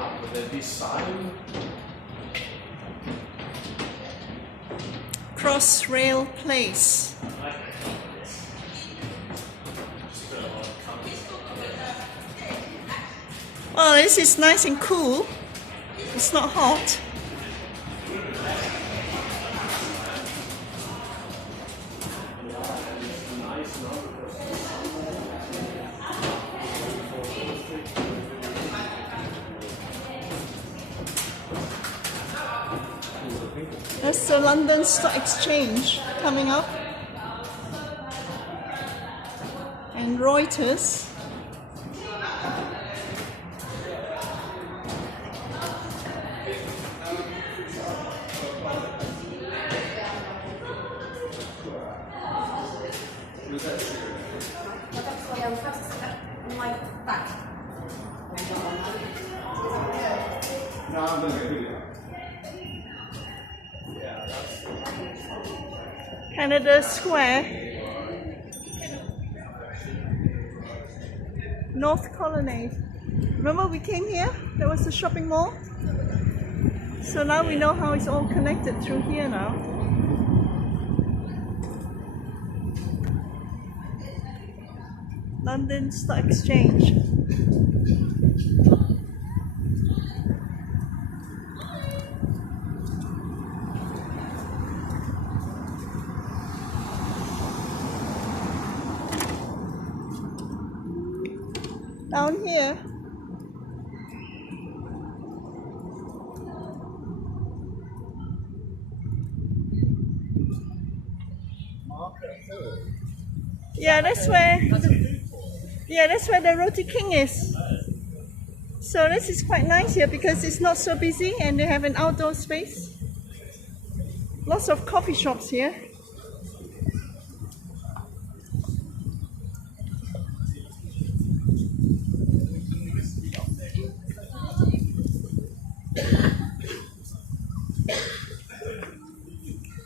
up with a design. CrossRail place. Oh, this is nice and cool. It's not hot. That's the London Stock Exchange coming up. And Reuters. Canada Square, North Colonnade. Remember we came here? There was a shopping mall. So now we know how it's all connected through here now. London Stock Exchange. Down here, that's where the Roti King is. So this is quite nice here because it's not so busy and they have an outdoor space. Lots of coffee shops here.